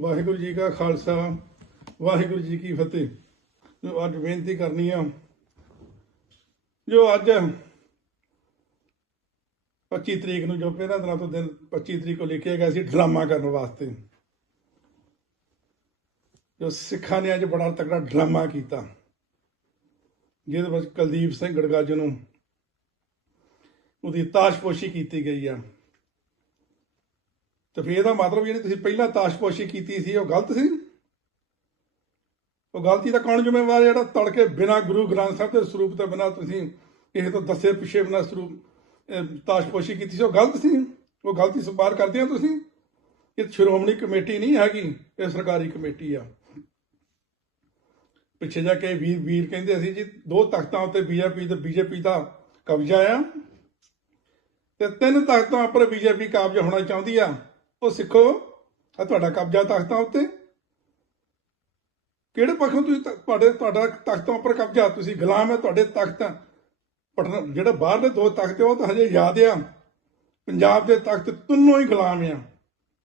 ਵਾਹਿਗੁਰੂ ਜੀ ਕਾ ਖਾਲਸਾ, ਵਾਹਿਗੁਰੂ ਜੀ ਕੀ ਫਤਿਹ। ਜੋ ਅੱਜ ਬੇਨਤੀ ਕਰਨੀ ਆ, ਜੋ ਅੱਜ 25 ਤਰੀਕ ਨੂੰ ਜੋ ਪਹਿਲਾਂ ਦਿਨਾਂ ਤੋਂ ਦਿਨ 25 ਤਰੀਕ ਨੂੰ ਲਿਖਿਆ ਗਿਆ ਸੀ ਡਰਾਮਾ ਕਰਨ ਵਾਸਤੇ। ਜੋ ਸਿੱਖਾਂ ਨੇ ਅੱਜ ਬੜਾ ਤਕੜਾ ਡਰਾਮਾ ਕੀਤਾ। ਜਿਹਦੇ ਵਿੱਚ ਕੁਲਦੀਪ ਸਿੰਘ ਗੜਗਾਜ ਨੂੰ ਉਹਦੀ ਤਾਸ਼ਪੋਸ਼ੀ ਕੀਤੀ ਗਈ ਆ। ਤੇ ਫਿਰ ਇਹਦਾ ਮਤਲਬ ਜਿਹੜੀ ਤੁਸੀਂ ਪਹਿਲਾਂ ਤਾਸ਼ਪੋਸ਼ੀ ਕੀਤੀ ਸੀ, ਉਹ ਗਲਤ ਸੀ? ਉਹ ਗਲਤੀ ਦਾ ਕੌਣ ਜ਼ਿੰਮੇਵਾਰ ਹੈ ਜਿਹੜਾ ਤੜਕੇ ਬਿਨਾ ਗੁਰੂ ਗ੍ਰੰਥ ਸਾਹਿਬ ਦੇ ਸਰੂਪ ਤੋਂ ਬਿਨਾ ਤੁਸੀਂ ਕਿਸੇ ਤੋਂ ਦੱਸੇ ਪਿਛੇ ਬਿਨਾ ਸਰੂਪ ਤਾਸ਼ਪੋਸ਼ੀ ਕੀਤੀ ਸੀ, ਉਹ ਗਲਤ ਸੀ? ਉਹ ਗਲਤੀ ਸਵਾਰ ਕਰਦੇ ਆ ਤੁਸੀਂ? ਇਹ ਸ਼੍ਰੋਮਣੀ ਕਮੇਟੀ ਨਹੀਂ ਹੈਗੀ, ਇਹ ਸਰਕਾਰੀ ਕਮੇਟੀ ਆ। ਪਿੱਛੇ ਜਾ ਕੇ ਵੀਰ ਵੀਰ ਕਹਿੰਦੇ ਸੀ ਜੀ, ਦੋ ਤਖਤਾਂ ਉੱਤੇ ਬੀਜੇਪੀ ਤੇ ਬੀਜੇਪੀ ਦਾ ਕਬਜ਼ਾ ਆ। ਤੇ ਤਿੰਨ ਤਖਤਾਂ ਉੱਪਰ ਬੀਜੇਪੀ ਕਾਬਜ ਹੋਣਾ ਚਾਹੁੰਦੀ ਆ। ਉਹ ਸਿੱਖੋ ਆ ਤੁਹਾਡਾ ਕਬਜ਼ਾ ਤਖਤਾਂ ਉੱਤੇ। ਕਿਹੜੇ ਪੱਖੋਂ ਤੁਸੀਂ ਤੁਹਾਡੇ ਤੁਹਾਡਾ ਤਖਤਾਂ ਉੱਪਰ ਕਬਜ਼ਾ? ਤੁਸੀਂ ਗੁਲਾਮ ਹੈ ਤੁਹਾਡੇ ਤਖਤ ਪਟਨਾ ਜਿਹੜੇ ਬਾਹਰਲੇ ਦੋ ਤਖਤ ਆ, ਉਹ ਤਾਂ ਹਜੇ ਯਾਦ ਆ। ਪੰਜਾਬ ਦੇ ਤਖਤ ਤਿੰਨੋਂ ਹੀ ਗੁਲਾਮ ਆ।